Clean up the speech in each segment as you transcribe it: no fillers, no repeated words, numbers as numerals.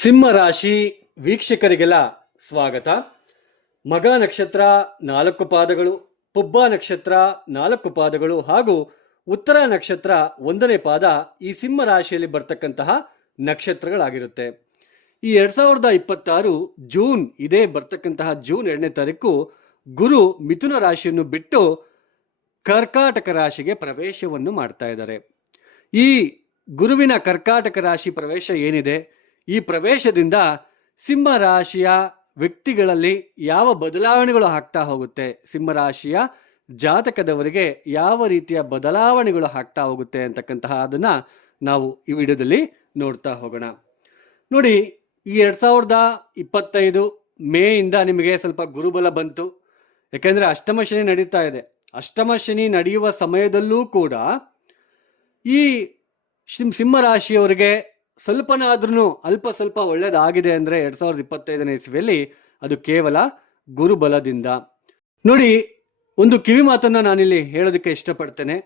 ಸಿಂಹ ರಾಶಿ ವೀಕ್ಷಕರಿಗೆಲ್ಲ ಸ್ವಾಗತ. ಮಗ ನಕ್ಷತ್ರ 4 ಪಾದಗಳು, ಪುಬ್ಬ ನಕ್ಷತ್ರ 4 ಪಾದಗಳು ಹಾಗೂ ಉತ್ತರ ನಕ್ಷತ್ರ 1ನೇ ಪಾದ ಈ ಸಿಂಹ ರಾಶಿಯಲ್ಲಿ ಬರ್ತಕ್ಕಂತಹ ನಕ್ಷತ್ರಗಳಾಗಿರುತ್ತೆ. ಈ 2026 ಜೂನ್ ಇದೇ ಬರ್ತಕ್ಕಂತಹ ಜೂನ್ 2ನೇ ತಾರೀಕು ಗುರು ಮಿಥುನ ರಾಶಿಯನ್ನು ಬಿಟ್ಟು ಕರ್ಕಾಟಕ ರಾಶಿಗೆ ಪ್ರವೇಶವನ್ನು ಮಾಡ್ತಾ ಇದ್ದಾರೆ. ಈ ಗುರುವಿನ ಕರ್ಕಾಟಕ ರಾಶಿ ಪ್ರವೇಶ ಏನಿದೆ, ಈ ಪ್ರವೇಶದಿಂದ ಸಿಂಹ ರಾಶಿಯ ವ್ಯಕ್ತಿಗಳಲ್ಲಿ ಯಾವ ಬದಲಾವಣೆಗಳು ಆಗ್ತಾ ಹೋಗುತ್ತೆ, ಸಿಂಹ ರಾಶಿಯ ಜಾತಕದವರಿಗೆ ಯಾವ ರೀತಿಯ ಬದಲಾವಣೆಗಳು ಆಗ್ತಾ ಹೋಗುತ್ತೆ ಅಂತಕ್ಕಂತಹ ಅದನ್ನು ನಾವು ಈ ವಿಡಿಯೋದಲ್ಲಿ ನೋಡ್ತಾ ಹೋಗೋಣ. ನೋಡಿ, ಈ 2025 ಮೇಯಿಂದ ನಿಮಗೆ ಸ್ವಲ್ಪ ಗುರುಬಲ ಬಂತು. ಯಾಕೆಂದರೆ ಅಷ್ಟಮ ಶನಿ ನಡೀತಾ ಇದೆ. ಅಷ್ಟಮ ಶನಿ ನಡೆಯುವ ಸಮಯದಲ್ಲೂ ಕೂಡ ಈ ಸಿಂಹ ರಾಶಿಯವರಿಗೆ ಸ್ವಲ್ಪನಾದ್ರೂ ಅಲ್ಪ ಸ್ವಲ್ಪ ಒಳ್ಳೆಯದಾಗಿದೆ ಅಂದರೆ 2025ನೇ ಇಸ್ವಿಯಲ್ಲಿ ಅದು ಕೇವಲ ಗುರುಬಲದಿಂದ. ನೋಡಿ, ಒಂದು ಕಿವಿ ಮಾತನ್ನು ನಾನಿಲ್ಲಿ ಹೇಳೋದಕ್ಕೆ ಇಷ್ಟಪಡ್ತೇನೆ.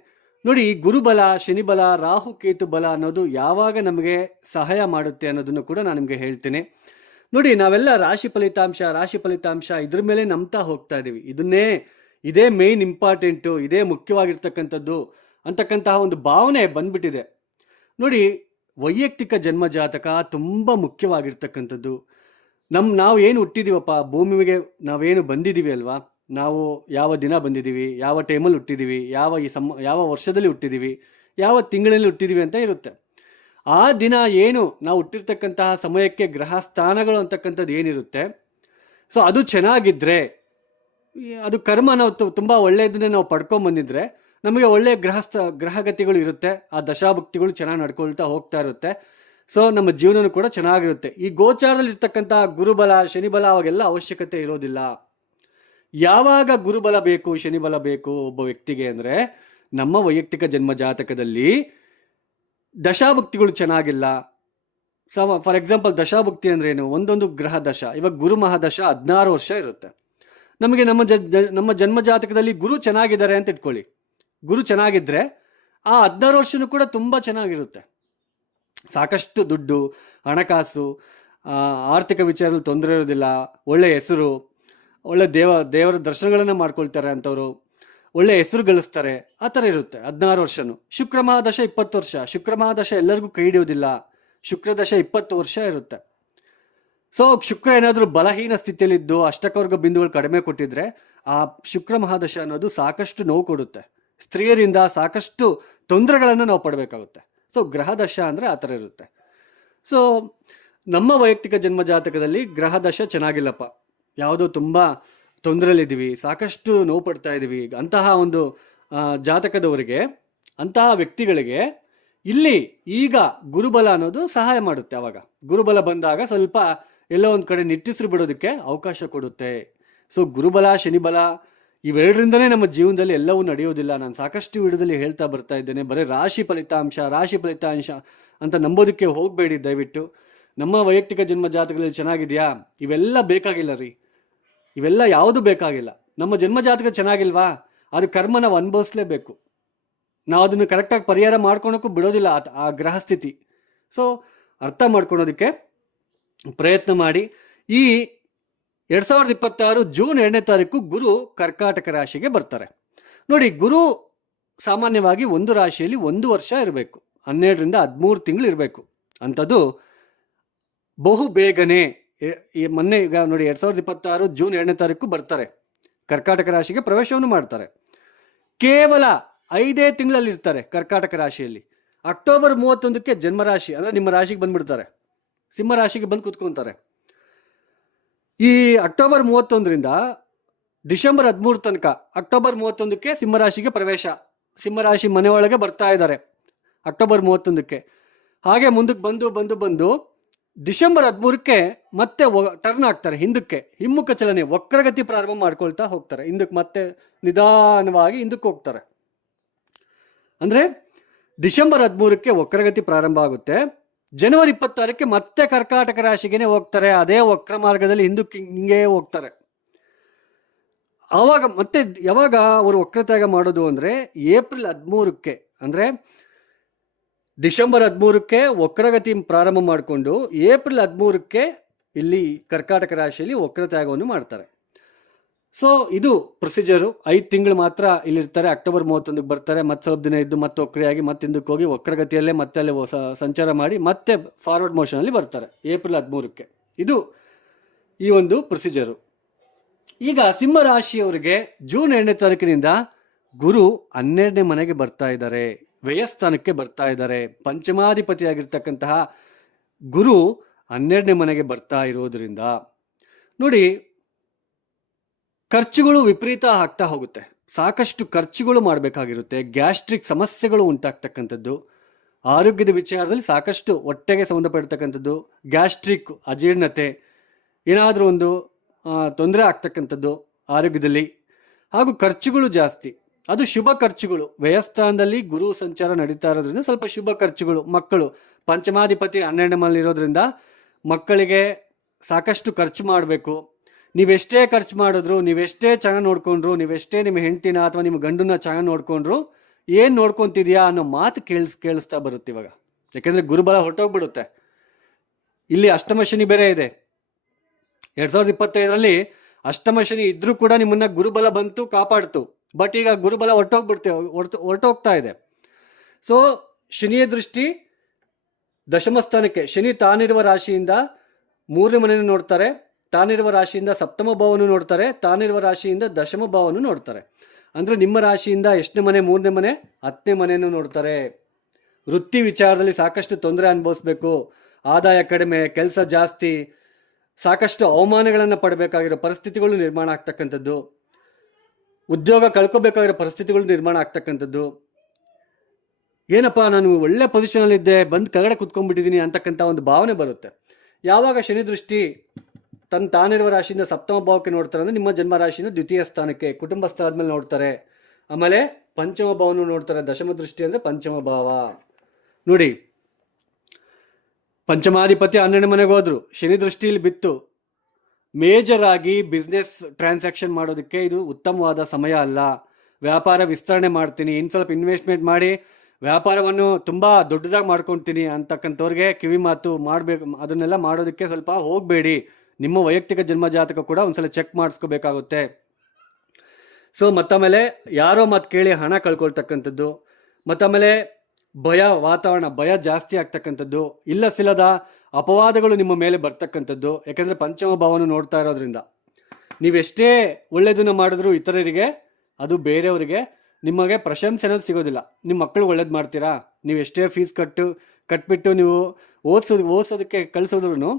ನೋಡಿ, ಗುರುಬಲ, ಶನಿಬಲ, ರಾಹು ಕೇತು ಬಲ ಅನ್ನೋದು ಯಾವಾಗ ನಮಗೆ ಸಹಾಯ ಮಾಡುತ್ತೆ ಅನ್ನೋದನ್ನು ಕೂಡ ನಾನು ನಿಮಗೆ ಹೇಳ್ತೇನೆ. ನೋಡಿ, ನಾವೆಲ್ಲ ರಾಶಿ ಫಲಿತಾಂಶ ಇದ್ರ ಮೇಲೆ ನಂಬ್ತಾ ಹೋಗ್ತಾ ಇದ್ದೀವಿ. ಇದೇ ಮೇನ್ ಇಂಪಾರ್ಟೆಂಟು, ಇದೇ ಮುಖ್ಯವಾಗಿರ್ತಕ್ಕಂಥದ್ದು ಅಂತಕ್ಕಂತಹ ಒಂದು ಭಾವನೆ ಬಂದ್ಬಿಟ್ಟಿದೆ. ನೋಡಿ, ವೈಯಕ್ತಿಕ ಜನ್ಮ ಜಾತಕ ತುಂಬ ಮುಖ್ಯವಾಗಿರ್ತಕ್ಕಂಥದ್ದು. ನಾವು ಏನು ಹುಟ್ಟಿದ್ದೀವಪ್ಪ ಭೂಮಿಗೆ, ನಾವೇನು ಬಂದಿದ್ದೀವಿ ಅಲ್ವಾ, ನಾವು ಯಾವ ದಿನ ಬಂದಿದ್ದೀವಿ, ಯಾವ ಟೈಮಲ್ಲಿ ಹುಟ್ಟಿದ್ದೀವಿ, ಯಾವ ವರ್ಷದಲ್ಲಿ ಹುಟ್ಟಿದ್ದೀವಿ, ಯಾವ ತಿಂಗಳಲ್ಲಿ ಹುಟ್ಟಿದ್ದೀವಿ ಅಂತ ಇರುತ್ತೆ. ಆ ದಿನ ಏನು ನಾವು ಹುಟ್ಟಿರ್ತಕ್ಕಂತಹ ಸಮಯಕ್ಕೆ ಗ್ರಹ ಸ್ಥಾನಗಳು ಅಂತಕ್ಕಂಥದ್ದು ಏನಿರುತ್ತೆ, ಸೊ ಅದು ಚೆನ್ನಾಗಿದ್ದರೆ, ಅದು ಕರ್ಮ ನಾವು ತುಂಬ ಒಳ್ಳೆಯದನ್ನೇ ನಾವು ಪಡ್ಕೊಂಬಂದಿದ್ರೆ ನಮಗೆ ಒಳ್ಳೆಯ ಗ್ರಹಗತಿಗಳು ಇರುತ್ತೆ. ಆ ದಶಾಭುಕ್ತಿಗಳು ಚೆನ್ನಾಗಿ ನಡ್ಕೊಳ್ತಾ ಹೋಗ್ತಾ ಇರುತ್ತೆ. ಸೊ ನಮ್ಮ ಜೀವನನೂ ಕೂಡ ಚೆನ್ನಾಗಿರುತ್ತೆ. ಈ ಗೋಚಾರದಲ್ಲಿ ಇರ್ತಕ್ಕಂಥ ಗುರುಬಲ, ಶನಿಬಲ ಅವಾಗೆಲ್ಲ ಅವಶ್ಯಕತೆ ಇರೋದಿಲ್ಲ. ಯಾವಾಗ ಗುರುಬಲ ಬೇಕು, ಶನಿಬಲ ಬೇಕು ಒಬ್ಬ ವ್ಯಕ್ತಿಗೆ ಅಂದರೆ, ನಮ್ಮ ವೈಯಕ್ತಿಕ ಜನ್ಮ ಜಾತಕದಲ್ಲಿ ದಶಾಭುಕ್ತಿಗಳು ಚೆನ್ನಾಗಿಲ್ಲ. ಫಾರ್ ಎಕ್ಸಾಂಪಲ್, ದಶಾಭುಕ್ತಿ ಅಂದ್ರೇನು, ಒಂದೊಂದು ಗ್ರಹ ದಶ. ಇವಾಗ ಗುರು ಮಹಾದಶ 16 ವರ್ಷ ಇರುತ್ತೆ. ನಮಗೆ ನಮ್ಮ ಜನ್ಮ ಜಾತಕದಲ್ಲಿ ಗುರು ಚೆನ್ನಾಗಿದ್ದಾರೆ ಅಂತ ಇಟ್ಕೊಳ್ಳಿ. ಗುರು ಚೆನ್ನಾಗಿದ್ದರೆ ಆ 16 ವರ್ಷನೂ ಕೂಡ ತುಂಬ ಚೆನ್ನಾಗಿರುತ್ತೆ. ಸಾಕಷ್ಟು ದುಡ್ಡು, ಹಣಕಾಸು, ಆರ್ಥಿಕ ವಿಚಾರದಲ್ಲಿ ತೊಂದರೆ ಇರೋದಿಲ್ಲ, ಒಳ್ಳೆಯ ಹೆಸರು, ಒಳ್ಳೆ ದೇವರ ದರ್ಶನಗಳನ್ನು ಮಾಡ್ಕೊಳ್ತಾರೆ ಅಂಥವ್ರು, ಒಳ್ಳೆಯ ಹೆಸರು ಗಳಿಸ್ತಾರೆ, ಆ ಥರ ಇರುತ್ತೆ 16 ವರ್ಷನೂ. ಶುಕ್ರ ಮಹಾದಶ 20 ವರ್ಷ. ಶುಕ್ರ ಮಹಾದಶ ಎಲ್ಲರಿಗೂ ಕೈ ಹಿಡಿಯೋದಿಲ್ಲ. ಶುಕ್ರದಶ 20 ವರ್ಷ ಇರುತ್ತೆ. ಸೊ ಶುಕ್ರ ಏನಾದರೂ ಬಲಹೀನ ಸ್ಥಿತಿಯಲ್ಲಿದ್ದು ಅಷ್ಟಕವರ್ಗ ಬಿಂದುಗಳು ಕಡಿಮೆ ಕೊಟ್ಟಿದ್ರೆ ಆ ಶುಕ್ರ ಮಹಾದಶ ಅನ್ನೋದು ಸಾಕಷ್ಟು ನೋವು ಕೊಡುತ್ತೆ. ಸ್ತ್ರೀಯರಿಂದ ಸಾಕಷ್ಟು ತೊಂದರೆಗಳನ್ನು ನಾವು ಪಡಬೇಕಾಗುತ್ತೆ. ಸೊ ಗ್ರಹದಶ ಅಂದರೆ ಆ ಥರ ಇರುತ್ತೆ. ಸೊ ನಮ್ಮ ವೈಯಕ್ತಿಕ ಜನ್ಮ ಜಾತಕದಲ್ಲಿ ಗ್ರಹದಶ ಚೆನ್ನಾಗಿಲ್ಲಪ್ಪ, ಯಾವುದೋ ತುಂಬ ತೊಂದರೆಯಲ್ಲಿದ್ದೀವಿ, ಸಾಕಷ್ಟು ನೋವು ಪಡ್ತಾ ಇದ್ದೀವಿ, ಅಂತಹ ಒಂದು ಜಾತಕದವರಿಗೆ, ಅಂತಹ ವ್ಯಕ್ತಿಗಳಿಗೆ ಇಲ್ಲಿ ಈಗ ಗುರುಬಲ ಅನ್ನೋದು ಸಹಾಯ ಮಾಡುತ್ತೆ. ಆವಾಗ ಗುರುಬಲ ಬಂದಾಗ ಸ್ವಲ್ಪ ಎಲ್ಲೋ ಒಂದು ಕಡೆ ನಿಟ್ಟುಸಿರು ಬಿಡೋದಕ್ಕೆ ಅವಕಾಶ ಕೊಡುತ್ತೆ. ಸೊ ಗುರುಬಲ, ಶನಿಬಲ ಇವೆರಡರಿಂದನೇ ನಮ್ಮ ಜೀವನದಲ್ಲಿ ಎಲ್ಲವೂ ನಡೆಯೋದಿಲ್ಲ. ನಾನು ಸಾಕಷ್ಟು ವಿಡಿಯೋದಲ್ಲಿ ಹೇಳ್ತಾ ಬರ್ತಾ ಇದ್ದೇನೆ. ಬರೀ ರಾಶಿ ಫಲಿತಾಂಶ ಅಂತ ನಂಬೋದಕ್ಕೆ ಹೋಗಬೇಡಿ ದಯವಿಟ್ಟು. ನಮ್ಮ ವೈಯಕ್ತಿಕ ಜನ್ಮ ಜಾತಕದಲ್ಲಿ ಚೆನ್ನಾಗಿದೆಯಾ, ಇವೆಲ್ಲ ಬೇಕಾಗಿಲ್ಲ ರೀ. ಇವೆಲ್ಲ ಯಾವುದು ಬೇಕಾಗಿಲ್ಲ. ನಮ್ಮ ಜನ್ಮ ಜಾತಕ ಚೆನ್ನಾಗಿಲ್ವಾ, ಅದು ಕರ್ಮ ನಾವು ಅನುಭವಿಸ್ಲೇಬೇಕು. ನಾವು ಅದನ್ನು ಕರೆಕ್ಟಾಗಿ ಪರಿಹಾರ ಮಾಡ್ಕೊಳಕ್ಕೂ ಬಿಡೋದಿಲ್ಲ ಆ ಗ್ರಹ ಸ್ಥಿತಿ. ಸೊ ಅರ್ಥ ಮಾಡ್ಕೊಳೋದಕ್ಕೆ ಪ್ರಯತ್ನ ಮಾಡಿ. ಈ 2026 ಜೂನ್ 2ನೇ ತಾರೀಕು ಗುರು ಕರ್ಕಾಟಕ ರಾಶಿಗೆ ಬರ್ತಾರೆ. ನೋಡಿ, ಗುರು ಸಾಮಾನ್ಯವಾಗಿ ಒಂದು ರಾಶಿಯಲ್ಲಿ 1 ವರ್ಷ ಇರಬೇಕು, 12ರಿಂದ 13 ತಿಂಗಳು ಇರಬೇಕು. ಅಂಥದ್ದು ಬಹು ಬೇಗನೆ ಮೊನ್ನೆ ಈಗ ನೋಡಿ 2026 ಜೂನ್ 2ನೇ ತಾರೀಕು ಬರ್ತಾರೆ, ಕರ್ಕಾಟಕ ರಾಶಿಗೆ ಪ್ರವೇಶವನ್ನು ಮಾಡ್ತಾರೆ. ಕೇವಲ 5 ತಿಂಗಳಲ್ಲಿ ಇರ್ತಾರೆ ಕರ್ಕಾಟಕ ರಾಶಿಯಲ್ಲಿ. ಅಕ್ಟೋಬರ್ 31ಕ್ಕೆ ಜನ್ಮರಾಶಿ ಅಂದರೆ ನಿಮ್ಮ ರಾಶಿಗೆ ಬಂದ್ಬಿಡ್ತಾರೆ, ಸಿಂಹ ರಾಶಿಗೆ ಬಂದು ಕೂತ್ಕೊತಾರೆ. ಈ ಅಕ್ಟೋಬರ್ 31ರಿಂದ ಡಿಸೆಂಬರ್ 13 ತನಕ, ಅಕ್ಟೋಬರ್ 31ಕ್ಕೆ ಸಿಂಹರಾಶಿಗೆ ಪ್ರವೇಶ, ಸಿಂಹರಾಶಿ ಮನೆಯೊಳಗೆ ಬರ್ತಾ ಇದ್ದಾರೆ ಅಕ್ಟೋಬರ್ 31ಕ್ಕೆ. ಹಾಗೆ ಮುಂದಕ್ಕೆ ಬಂದು ಡಿಸೆಂಬರ್ 13ಕ್ಕೆ ಮತ್ತೆ ಟರ್ನ್ ಆಗ್ತಾರೆ, ಹಿಮ್ಮುಖ ಚಲನೆ, ವಕ್ರಗತಿ ಪ್ರಾರಂಭ ಮಾಡ್ಕೊಳ್ತಾ ಹೋಗ್ತಾರೆ. ಹಿಂದಕ್ಕೆ ಮತ್ತೆ ನಿಧಾನವಾಗಿ ಹಿಂದಕ್ಕೆ ಹೋಗ್ತಾರೆ. ಅಂದರೆ ಡಿಸೆಂಬರ್ 13ಕ್ಕೆ ವಕ್ರಗತಿ ಪ್ರಾರಂಭ ಆಗುತ್ತೆ. ಜನವರಿ 26ಕ್ಕೆ ಮತ್ತೆ ಕರ್ಕಾಟಕ ರಾಶಿಗೆ ಹೋಗ್ತಾರೆ. ಅದೇ ವಕ್ರ ಮಾರ್ಗದಲ್ಲಿ ಹಿಂಗೆ ಹೋಗ್ತಾರೆ. ಆವಾಗ ಮತ್ತೆ ಯಾವಾಗ ಅವರು ವಕ್ರತ್ಯಾಗ ಮಾಡೋದು ಅಂದರೆ ಏಪ್ರಿಲ್ 13ಕ್ಕೆ, ಅಂದರೆ ಡಿಸೆಂಬರ್ 13ಕ್ಕೆ ವಕ್ರಗತಿ ಪ್ರಾರಂಭ ಮಾಡಿಕೊಂಡು ಏಪ್ರಿಲ್ 13ಕ್ಕೆ ಇಲ್ಲಿ ಕರ್ಕಾಟಕ ರಾಶಿಯಲ್ಲಿ ವಕ್ರತ್ಯಾಗವನ್ನು ಮಾಡ್ತಾರೆ. ಸೊ ಇದು ಪ್ರೊಸೀಜರು. 5 ತಿಂಗಳು ಮಾತ್ರ ಇಲ್ಲಿರ್ತಾರೆ. ಅಕ್ಟೋಬರ್ 31ಕ್ಕೆ ಬರ್ತಾರೆ, ಮತ್ತೆ ಸ್ವಲ್ಪ ದಿನ ಇದ್ದು ಮತ್ತೆ ವಕ್ರಿಯಾಗಿ ಮತ್ತೆ ಹಿಂದಕ್ಕೆ ಹೋಗಿ ವಕ್ರಗತಿಯಲ್ಲೇ ಮತ್ತೆ ಅಲ್ಲೇ ಸಂಚಾರ ಮಾಡಿ ಮತ್ತೆ ಫಾರ್ವರ್ಡ್ ಮೋಷನಲ್ಲಿ ಬರ್ತಾರೆ ಏಪ್ರಿಲ್ 13ಕ್ಕೆ. ಇದು ಈ ಒಂದು ಪ್ರೊಸೀಜರು. ಈಗ ಸಿಂಹ ರಾಶಿಯವರಿಗೆ ಜೂನ್ 2ನೇ ತಾರೀಕಿನಿಂದ ಗುರು 12ನೇ ಮನೆಗೆ ಬರ್ತಾ ಇದ್ದಾರೆ, ವ್ಯಯಸ್ಥಾನಕ್ಕೆ ಬರ್ತಾ ಇದ್ದಾರೆ. ಪಂಚಮಾಧಿಪತಿಯಾಗಿರ್ತಕ್ಕಂತಹ ಗುರು 12ನೇ ಮನೆಗೆ ಬರ್ತಾ ಇರೋದ್ರಿಂದ ನೋಡಿ, ಖರ್ಚುಗಳು ವಿಪರೀತ ಆಗ್ತಾ ಹೋಗುತ್ತೆ. ಸಾಕಷ್ಟು ಖರ್ಚುಗಳು ಮಾಡಬೇಕಾಗಿರುತ್ತೆ. ಗ್ಯಾಸ್ಟ್ರಿಕ್ ಸಮಸ್ಯೆಗಳು ಉಂಟಾಗ್ತಕ್ಕಂಥದ್ದು, ಆರೋಗ್ಯದ ವಿಚಾರದಲ್ಲಿ ಸಾಕಷ್ಟು ಹೊಟ್ಟೆಗೆ ಸಂಬಂಧಪಡ್ತಕ್ಕಂಥದ್ದು, ಗ್ಯಾಸ್ಟ್ರಿಕ್ ಅಜೀರ್ಣತೆ, ಏನಾದರೂ ಒಂದು ತೊಂದರೆ ಆಗ್ತಕ್ಕಂಥದ್ದು ಆರೋಗ್ಯದಲ್ಲಿ, ಹಾಗೂ ಖರ್ಚುಗಳು ಜಾಸ್ತಿ. ಅದು ಶುಭ ಖರ್ಚುಗಳು. ವ್ಯಯಸ್ಥಾನದಲ್ಲಿ ಗುರು ಸಂಚಾರ ನಡೀತಾ ಇರೋದ್ರಿಂದ ಸ್ವಲ್ಪ ಶುಭ ಖರ್ಚುಗಳು. ಮಕ್ಕಳು ಪಂಚಮಾಧಿಪತಿ 12ನೇ ಮನೇಲಿ ಇರೋದ್ರಿಂದ ಮಕ್ಕಳಿಗೆ ಸಾಕಷ್ಟು ಖರ್ಚು ಮಾಡಬೇಕು. ನೀವೆಷ್ಟೇ ಖರ್ಚು ಮಾಡಿದ್ರು, ನೀವೆಷ್ಟೇ ಚೆನ್ನಾಗಿ ನೋಡ್ಕೊಂಡ್ರು, ನೀವೆಷ್ಟೇ ನಿಮ್ಮ ಹೆಂಡತಿನ ಅಥವಾ ನಿಮ್ಮ ಗಂಡನ್ನ ಚೆನ್ನಾಗಿ ನೋಡ್ಕೊಂಡ್ರು, ಏನು ನೋಡ್ಕೊತಿದ್ಯಾ ಅನ್ನೋ ಮಾತು ಕೇಳಿಸ್ತಾ ಬರುತ್ತೆ ಇವಾಗ. ಯಾಕೆಂದರೆ ಗುರುಬಲ ಹೊರಟೋಗ್ಬಿಡುತ್ತೆ. ಇಲ್ಲಿ ಅಷ್ಟಮ ಶನಿ ಬೇರೆ ಇದೆ. 2025ರಲ್ಲಿ ಅಷ್ಟಮ ಶನಿ ಇದ್ರೂ ಕೂಡ ನಿಮ್ಮನ್ನ ಗುರುಬಲ ಬಂತು, ಕಾಪಾಡ್ತು. ಬಟ್ ಈಗ ಗುರುಬಲ ಹೊರಟೋಗ್ತಾ ಇದೆ. ಸೊ ಶನಿಯ ದೃಷ್ಟಿ ದಶಮ ಸ್ಥಾನಕ್ಕೆ. ಶನಿ ತಾನಿರುವ ರಾಶಿಯಿಂದ 3ನೇ ಮನೆಯನ್ನು ನೋಡ್ತಾರೆ, ತಾನಿರುವ ರಾಶಿಯಿಂದ ಸಪ್ತಮ ಭಾವವನ್ನು ನೋಡ್ತಾರೆ, ತಾನಿರುವ ರಾಶಿಯಿಂದ ದಶಮ ಭಾವವನ್ನು ನೋಡ್ತಾರೆ. ಅಂದರೆ ನಿಮ್ಮ ರಾಶಿಯಿಂದ ಎಷ್ಟನೇ ಮನೆ? 3ನೇ ಮನೆ, 10ನೇ ಮನೆಯನ್ನು ನೋಡ್ತಾರೆ. ವೃತ್ತಿ ವಿಚಾರದಲ್ಲಿ ಸಾಕಷ್ಟು ತೊಂದರೆ ಅನುಭವಿಸ್ಬೇಕು, ಆದಾಯ ಕಡಿಮೆ, ಕೆಲಸ ಜಾಸ್ತಿ, ಸಾಕಷ್ಟು ಅವಮಾನಗಳನ್ನು ಪಡಬೇಕಾಗಿರೋ ಪರಿಸ್ಥಿತಿಗಳು ನಿರ್ಮಾಣ ಆಗ್ತಕ್ಕಂಥದ್ದು, ಉದ್ಯೋಗ ಕಳ್ಕೊಬೇಕಾಗಿರೋ ಪರಿಸ್ಥಿತಿಗಳು ನಿರ್ಮಾಣ ಆಗ್ತಕ್ಕಂಥದ್ದು. ಏನಪ್ಪ ನಾನು ಒಳ್ಳೆ ಪೊಸಿಷನಲ್ಲಿದ್ದೆ, ಬಂದು ಕೆಳಗಡೆ ಕುತ್ಕೊಂಡ್ಬಿಟ್ಟಿದ್ದೀನಿ ಅಂತಕ್ಕಂಥ ಒಂದು ಭಾವನೆ ಬರುತ್ತೆ. ಯಾವಾಗ ಶನಿ ದೃಷ್ಟಿ ತಾನಿರುವ ರಾಶಿಯಿಂದ ಸಪ್ತಮ ಭಾವಕ್ಕೆ ನೋಡ್ತಾರೆ ಅಂದರೆ ನಿಮ್ಮ ಜನ್ಮ ರಾಶಿಯಿಂದ ದ್ವಿತೀಯ ಸ್ಥಾನಕ್ಕೆ, ಕುಟುಂಬ ಸ್ಥಳ ಆದಮೇಲೆ ನೋಡ್ತಾರೆ. ಆಮೇಲೆ ಪಂಚಮ ಭಾವವನ್ನು ನೋಡ್ತಾರೆ. ದಶಮ ದೃಷ್ಟಿ ಅಂದರೆ ಪಂಚಮ ಭಾವ. ನೋಡಿ, ಪಂಚಮಾಧಿಪತಿ 12ನೇ ಮನೆಗೆ ಹೋದ್ರು, ಶನಿ ದೃಷ್ಟಿಯಲ್ಲಿ ಬಿತ್ತು. ಮೇಜರ್ ಆಗಿ ಬಿಸ್ನೆಸ್ ಟ್ರಾನ್ಸಾಕ್ಷನ್ ಮಾಡೋದಕ್ಕೆ ಇದು ಉತ್ತಮವಾದ ಸಮಯ ಅಲ್ಲ. ವ್ಯಾಪಾರ ವಿಸ್ತರಣೆ ಮಾಡ್ತೀನಿ, ಇನ್ನು ಸ್ವಲ್ಪ ಇನ್ವೆಸ್ಟ್ಮೆಂಟ್ ಮಾಡಿ ವ್ಯಾಪಾರವನ್ನು ತುಂಬ ದೊಡ್ಡದಾಗಿ ಮಾಡ್ಕೊತೀನಿ ಅಂತಕ್ಕಂಥವ್ರಿಗೆ ಕಿವಿ ಮಾತು ಮಾಡಬೇಕು. ಅದನ್ನೆಲ್ಲ ಮಾಡೋದಕ್ಕೆ ಸ್ವಲ್ಪ ಹೋಗಬೇಡಿ. ನಿಮ್ಮ ವೈಯಕ್ತಿಕ ಜನ್ಮ ಜಾತಕ ಕೂಡ ಒಂದ್ಸಲ ಚೆಕ್ ಮಾಡಿಸ್ಕೋಬೇಕಾಗುತ್ತೆ. ಸೊ ಮತ್ತಾಮೇಲೆ ಯಾರೋ ಮಾತು ಕೇಳಿ ಹಣ ಕಳ್ಕೊಳ್ತಕ್ಕಂಥದ್ದು, ಮತ್ತಾಮೇಲೆ ವಾತಾವರಣ ಭಯ ಜಾಸ್ತಿ ಆಗ್ತಕ್ಕಂಥದ್ದು, ಇಲ್ಲಸಿಲ್ಲದ ಅಪವಾದಗಳು ನಿಮ್ಮ ಮೇಲೆ ಬರ್ತಕ್ಕಂಥದ್ದು. ಯಾಕೆಂದರೆ ಪಂಚಮ ಭಾವವನ್ನು ನೋಡ್ತಾ ಇರೋದ್ರಿಂದ ನೀವೆಷ್ಟೇ ಒಳ್ಳೆಯದನ್ನು ಮಾಡಿದ್ರು ಇತರರಿಗೆ, ಅದು ಬೇರೆಯವರಿಗೆ ನಿಮಗೆ ಪ್ರಶಂಸೆ ಅನ್ನೋದು ಸಿಗೋದಿಲ್ಲ. ನಿಮ್ಮ ಮಕ್ಕಳು ಒಳ್ಳೇದು ಮಾಡ್ತೀರಾ, ನೀವು ಎಷ್ಟೇ ಫೀಸ್ ಕಟ್ಬಿಟ್ಟು ನೀವು ಓದಿಸೋದಕ್ಕೆ ಕಳಿಸೋದ್ರೂ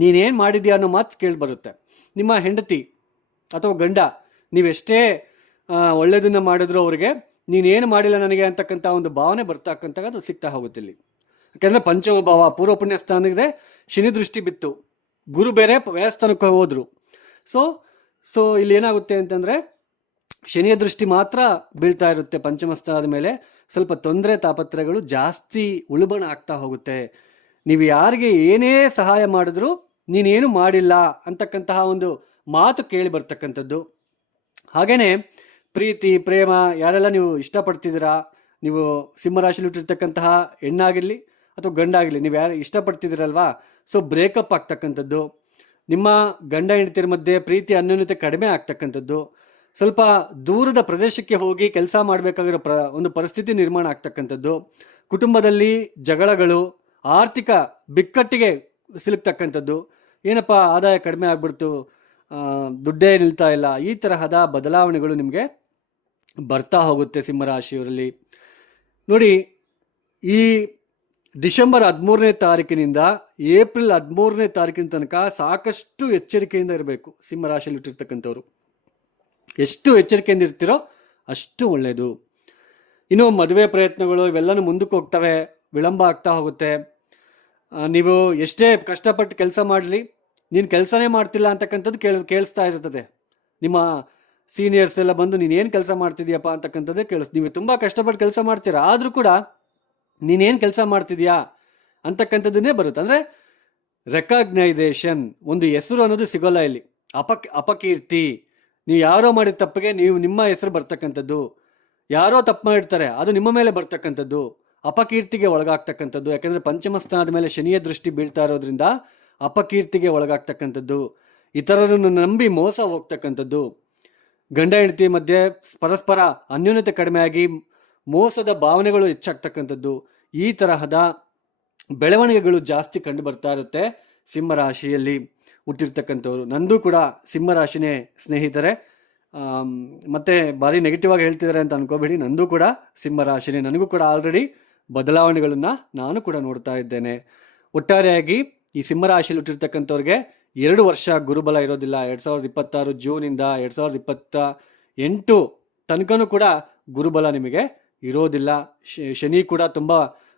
ನೀನೇನು ಮಾಡಿದ್ಯಾ ಅನ್ನೋ ಮಾತು ಕೇಳಿ ಬರುತ್ತೆ. ನಿಮ್ಮ ಹೆಂಡತಿ ಅಥವಾ ಗಂಡ ನೀವೆಷ್ಟೇ ಒಳ್ಳೆಯದನ್ನು ಮಾಡಿದ್ರು ಅವರಿಗೆ ನೀನೇನು ಮಾಡಿಲ್ಲ ನನಗೆ ಅಂತಕ್ಕಂಥ ಒಂದು ಭಾವನೆ ಬರ್ತಕ್ಕಂಥದ್ದು ಸಿಗ್ತಾ ಹೋಗುತ್ತೆ ಇಲ್ಲಿ. ಯಾಕೆಂದರೆ ಪಂಚಮ ಭಾವ ಪೂರ್ವ ಪುಣ್ಯ ಸ್ಥಾನಕ್ಕೆ ಶನಿ ದೃಷ್ಟಿ ಬಿತ್ತು, ಗುರು ಬೇರೆ ವ್ಯಯಸ್ಥಾನಕ್ಕೆ ಹೋದ್ರು. ಸೊ ಇಲ್ಲಿ ಏನಾಗುತ್ತೆ ಅಂತಂದರೆ ಶನಿಯ ದೃಷ್ಟಿ ಮಾತ್ರ ಬೀಳ್ತಾ ಇರುತ್ತೆ ಪಂಚಮ ಸ್ಥಾನದ ಮೇಲೆ. ಸ್ವಲ್ಪ ತೊಂದರೆ ತಾಪತ್ರಗಳು ಜಾಸ್ತಿ ಉಳುಬಣ ಆಗ್ತಾ ಹೋಗುತ್ತೆ. ನೀವು ಯಾರಿಗೆ ಏನೇ ಸಹಾಯ ಮಾಡಿದ್ರು ನೀನೇನು ಮಾಡಿಲ್ಲ ಅಂತಕ್ಕಂತಹ ಒಂದು ಮಾತು ಕೇಳಿ ಬರ್ತಕ್ಕಂಥದ್ದು. ಹಾಗೆಯೇ ಪ್ರೀತಿ ಪ್ರೇಮ ಯಾರೆಲ್ಲ ನೀವು ಇಷ್ಟಪಡ್ತಿದ್ದೀರಾ, ನೀವು ಸಿಂಹರಾಶಿಲಿ ಹುಟ್ಟಿರ್ತಕ್ಕಂತಹ ಹೆಣ್ಣಾಗಿರಲಿ ಅಥವಾ ಗಂಡಾಗಿರಲಿ, ನೀವು ಯಾರು ಇಷ್ಟಪಡ್ತಿದ್ದೀರಲ್ವಾ, ಸೊ ಬ್ರೇಕಪ್ ಆಗ್ತಕ್ಕಂಥದ್ದು, ನಿಮ್ಮ ಗಂಡ ಹೆಂಡತಿಯರ ಮಧ್ಯೆ ಪ್ರೀತಿ ಅನ್ಯೋನ್ಯತೆ ಕಡಿಮೆ ಆಗ್ತಕ್ಕಂಥದ್ದು, ಸ್ವಲ್ಪ ದೂರದ ಪ್ರದೇಶಕ್ಕೆ ಹೋಗಿ ಕೆಲಸ ಮಾಡಬೇಕಾಗಿರೋ ಒಂದು ಪರಿಸ್ಥಿತಿ ನಿರ್ಮಾಣ ಆಗ್ತಕ್ಕಂಥದ್ದು, ಕುಟುಂಬದಲ್ಲಿ ಜಗಳಗಳು, ಆರ್ಥಿಕ ಬಿಕ್ಕಟ್ಟಿಗೆ ಸಿಲುಕ್ತಕ್ಕಂಥದ್ದು, ಏನಪ್ಪ ಆದಾಯ ಕಡಿಮೆ ಆಗ್ಬಿಡ್ತು, ದುಡ್ಡೇ ನಿಲ್ತಾ ಇಲ್ಲ, ಈ ತರಹದ ಬದಲಾವಣೆಗಳು ನಿಮಗೆ ಬರ್ತಾ ಹೋಗುತ್ತೆ ಸಿಂಹರಾಶಿಯವರಲ್ಲಿ. ನೋಡಿ, ಈ ಡಿಸೆಂಬರ್ 13ನೇ ತಾರೀಕಿನಿಂದ ಏಪ್ರಿಲ್ 13ನೇ ತಾರೀಕಿನ ತನಕ ಸಾಕಷ್ಟು ಎಚ್ಚರಿಕೆಯಿಂದ ಇರಬೇಕು ಸಿಂಹರಾಶಿಯಲ್ಲಿ ಇಟ್ಟಿರ್ತಕ್ಕಂಥವ್ರು. ಎಷ್ಟು ಎಚ್ಚರಿಕೆಯಿಂದ ಇರ್ತೀರೋ ಅಷ್ಟು ಒಳ್ಳೆಯದು. ಇನ್ನು ಮದುವೆ ಪ್ರಯತ್ನಗಳು ಇವೆಲ್ಲನೂ ಮುಂದಕ್ಕೆ ಹೋಗ್ತವೆ, ವಿಳಂಬ ಆಗ್ತಾ ಹೋಗುತ್ತೆ. ನೀವು ಎಷ್ಟೇ ಕಷ್ಟಪಟ್ಟು ಕೆಲಸ ಮಾಡಲಿ, ನೀನು ಕೆಲಸನೇ ಮಾಡ್ತಿಲ್ಲ ಅಂತಕ್ಕಂಥದ್ದು ಕೇಳಿಸ್ತಾ ಇರ್ತದೆ. ನಿಮ್ಮ ಸೀನಿಯರ್ಸ್ ಎಲ್ಲ ಬಂದು ನೀನೇನು ಕೆಲಸ ಮಾಡ್ತಿದ್ಯಪ್ಪ ಅಂತಕ್ಕಂಥದ್ದೇ ನೀವು ತುಂಬ ಕಷ್ಟಪಟ್ಟು ಕೆಲಸ ಮಾಡ್ತೀರಾ, ಆದರೂ ಕೂಡ ನೀನೇನು ಕೆಲಸ ಮಾಡ್ತಿದ್ಯಾ ಅಂತಕ್ಕಂಥದ್ದನ್ನೇ ಬರುತ್ತೆ. ಅಂದರೆ ರೆಕಗ್ನೈಸೇಷನ್, ಒಂದು ಹೆಸರು ಅನ್ನೋದು ಸಿಗೋಲ್ಲ ಇಲ್ಲಿ. ಅಪಕೀರ್ತಿ, ನೀವು ಯಾರೋ ಮಾಡಿದ ತಪ್ಪಿಗೆ ನಿಮ್ಮ ಹೆಸರು ಬರ್ತಕ್ಕಂಥದ್ದು. ಯಾರೋ ತಪ್ಪು ಮಾಡಿರ್ತಾರೆ, ಅದು ನಿಮ್ಮ ಮೇಲೆ ಬರ್ತಕ್ಕಂಥದ್ದು. ಅಪಕೀರ್ತಿಗೆ ಒಳಗಾಗ್ತಕ್ಕಂಥದ್ದು. ಯಾಕೆಂದರೆ ಪಂಚಮ ಸ್ಥಾನದ ಮೇಲೆ ಶನಿಯ ದೃಷ್ಟಿ ಬೀಳ್ತಾ ಇರೋದ್ರಿಂದ ಅಪಕೀರ್ತಿಗೆ ಒಳಗಾಗ್ತಕ್ಕಂಥದ್ದು, ಇತರರನ್ನು ನಂಬಿ ಮೋಸ ಹೋಗ್ತಕ್ಕಂಥದ್ದು, ಗಂಡ ಹೆಂಡತಿ ಮಧ್ಯೆ ಪರಸ್ಪರ ಅನ್ಯೋನ್ಯತೆ ಕಡಿಮೆಯಾಗಿ ಮೋಸದ ಭಾವನೆಗಳು ಹೆಚ್ಚಾಗ್ತಕ್ಕಂಥದ್ದು, ಈ ತರಹದ ಬೆಳವಣಿಗೆಗಳು ಜಾಸ್ತಿ ಕಂಡು ಬರ್ತಾ ಇರುತ್ತೆ ಸಿಂಹರಾಶಿಯಲ್ಲಿ ಹುಟ್ಟಿರ್ತಕ್ಕಂಥವ್ರು. ನಂದು ಕೂಡ ಸಿಂಹರಾಶಿನೇ ಸ್ನೇಹಿತರೆ. ಮತ್ತೆ ಭಾರಿ ನೆಗೆಟಿವ್ ಆಗಿ ಹೇಳ್ತಿದ್ದಾರೆ ಅಂತ ಅನ್ಕೋಬೇಡಿ, ನಂದು ಕೂಡ ಸಿಂಹರಾಶಿನೇ. ನನಗೂ ಕೂಡ ಆಲ್ರೆಡಿ ಬದಲಾವಣೆಗಳನ್ನು ನಾನು ಕೂಡ ನೋಡ್ತಾ ಇದ್ದೇನೆ. ಒಟ್ಟಾರೆಯಾಗಿ ಈ ಸಿಂಹರಾಶಿಯಲ್ಲಿ ಹುಟ್ಟಿರ್ತಕ್ಕಂಥವ್ರಿಗೆ 2 ವರ್ಷ ಗುರುಬಲ ಇರೋದಿಲ್ಲ. 2026 ಜೂನಿಂದ 2028 ತನಕನೂ ಕೂಡ ಗುರುಬಲ ನಿಮಗೆ ಇರೋದಿಲ್ಲ. ಶನಿ ಕೂಡ ತುಂಬ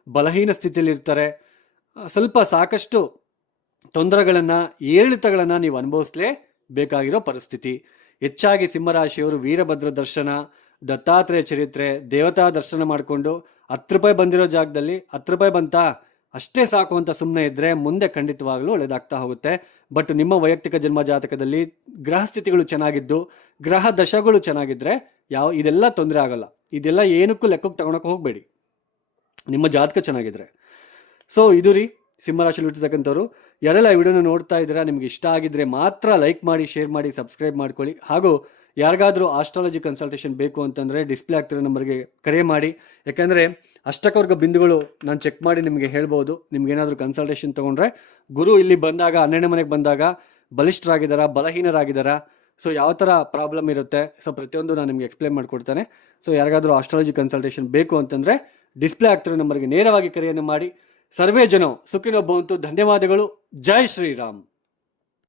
ಬಲಹೀನ ಸ್ಥಿತಿಯಲ್ಲಿ ಇರ್ತಾರೆ. ಸ್ವಲ್ಪ ಸಾಕಷ್ಟು ತೊಂದರೆಗಳನ್ನು, ಏರಿಳಿತಗಳನ್ನು ನೀವು ಅನುಭವಿಸಲೇಬೇಕಾಗಿರೋ ಪರಿಸ್ಥಿತಿ. ಹೆಚ್ಚಾಗಿ ಸಿಂಹರಾಶಿಯವರು ವೀರಭದ್ರ ದರ್ಶನ, ದತ್ತಾತ್ರೇಯ ಚರಿತ್ರೆ, ದೇವತಾ ದರ್ಶನ ಮಾಡಿಕೊಂಡು 10 ರೂಪಾಯಿ ಬಂದಿರೋ ಜಾಗದಲ್ಲಿ 10 ರೂಪಾಯಿ ಬಂತಾ ಅಷ್ಟೇ ಸಾಕು ಅಂತ ಸುಮ್ಮನೆ ಇದ್ದರೆ ಮುಂದೆ ಖಂಡಿತವಾಗಲೂ ಒಳ್ಳೆಯದಾಗ್ತಾ ಹೋಗುತ್ತೆ. ಬಟ್ ನಿಮ್ಮ ವೈಯಕ್ತಿಕ ಜನ್ಮ ಜಾತಕದಲ್ಲಿ ಗ್ರಹ ಸ್ಥಿತಿಗಳು ಚೆನ್ನಾಗಿದ್ದು, ಗ್ರಹ ದಶಗಳು ಚೆನ್ನಾಗಿದ್ದರೆ ಇದೆಲ್ಲ ತೊಂದರೆ ಆಗಲ್ಲ. ಇದೆಲ್ಲ ಏನಕ್ಕೂ ಲೆಕ್ಕಕ್ಕೆ ತಗೊಳಕ್ಕೆ ಹೋಗಬೇಡಿ, ನಿಮ್ಮ ಜಾತಕ ಚೆನ್ನಾಗಿದ್ರೆ. ಸೊ ಇದು ರೀ ಸಿಂಹರಾಶಿಯಲ್ಲಿ ಹುಟ್ಟಿರ್ತಕ್ಕಂಥವ್ರು. ಯಾರೆಲ್ಲ ಈ ವಿಡಿಯೋನ ನೋಡ್ತಾ ಇದ್ದೀರಾ, ನಿಮ್ಗೆ ಇಷ್ಟ ಆಗಿದ್ರೆ ಮಾತ್ರ ಲೈಕ್ ಮಾಡಿ, ಶೇರ್ ಮಾಡಿ, ಸಬ್ಸ್ಕ್ರೈಬ್ ಮಾಡ್ಕೊಳ್ಳಿ. ಹಾಗೂ ಯಾರಿಗಾದರೂ ಆಸ್ಟ್ರಾಲಜಿ ಕನ್ಸಲ್ಟೇಷನ್ ಬೇಕು ಅಂತಂದರೆ ಡಿಸ್ಪ್ಲೇ ಆಗ್ತಿರೋ ನಂಬರ್ಗೆ ಕರೆ ಮಾಡಿ. ಯಾಕೆಂದರೆ ಅಷ್ಟಕವರ್ಗ ಬಿಂದುಗಳು ನಾನು ಚೆಕ್ ಮಾಡಿ ನಿಮಗೆ ಹೇಳ್ಬೋದು. ನಿಮ್ಗೇನಾದರೂ ಕನ್ಸಲ್ಟೇಷನ್ ತೊಗೊಂಡ್ರೆ ಗುರು ಇಲ್ಲಿ ಬಂದಾಗ 12ನೇ ಮನೆಗೆ ಬಂದಾಗ ಬಲಿಷ್ಠರಾಗಿದ್ದಾರಾ, ಬಲಹೀನರಾಗಿದ್ದಾರಾ, ಸೊ ಯಾವ ಥರ ಪ್ರಾಬ್ಲಮ್ ಇರುತ್ತೆ, ಸೊ ಪ್ರತಿಯೊಂದು ನಾನು ನಿಮಗೆ ಎಕ್ಸ್ಪ್ಲೇನ್ ಮಾಡಿಕೊಡ್ತೇನೆ. ಸೊ ಯಾರಿಗಾದರೂ ಆಸ್ಟ್ರಾಲಜಿ ಕನ್ಸಲ್ಟೇಷನ್ ಬೇಕು ಅಂತಂದರೆ ಡಿಸ್ಪ್ಲೇ ಆಗ್ತಿರೋ ನಂಬರ್ಗೆ ನೇರವಾಗಿ ಕರೆಯನ್ನು ಮಾಡಿ. ಸರ್ವೇ ಜನೋ ಸುಖಿನೋ ಭವಂತು. ಧನ್ಯವಾದಗಳು. ಜೈ ಶ್ರೀರಾಮ್.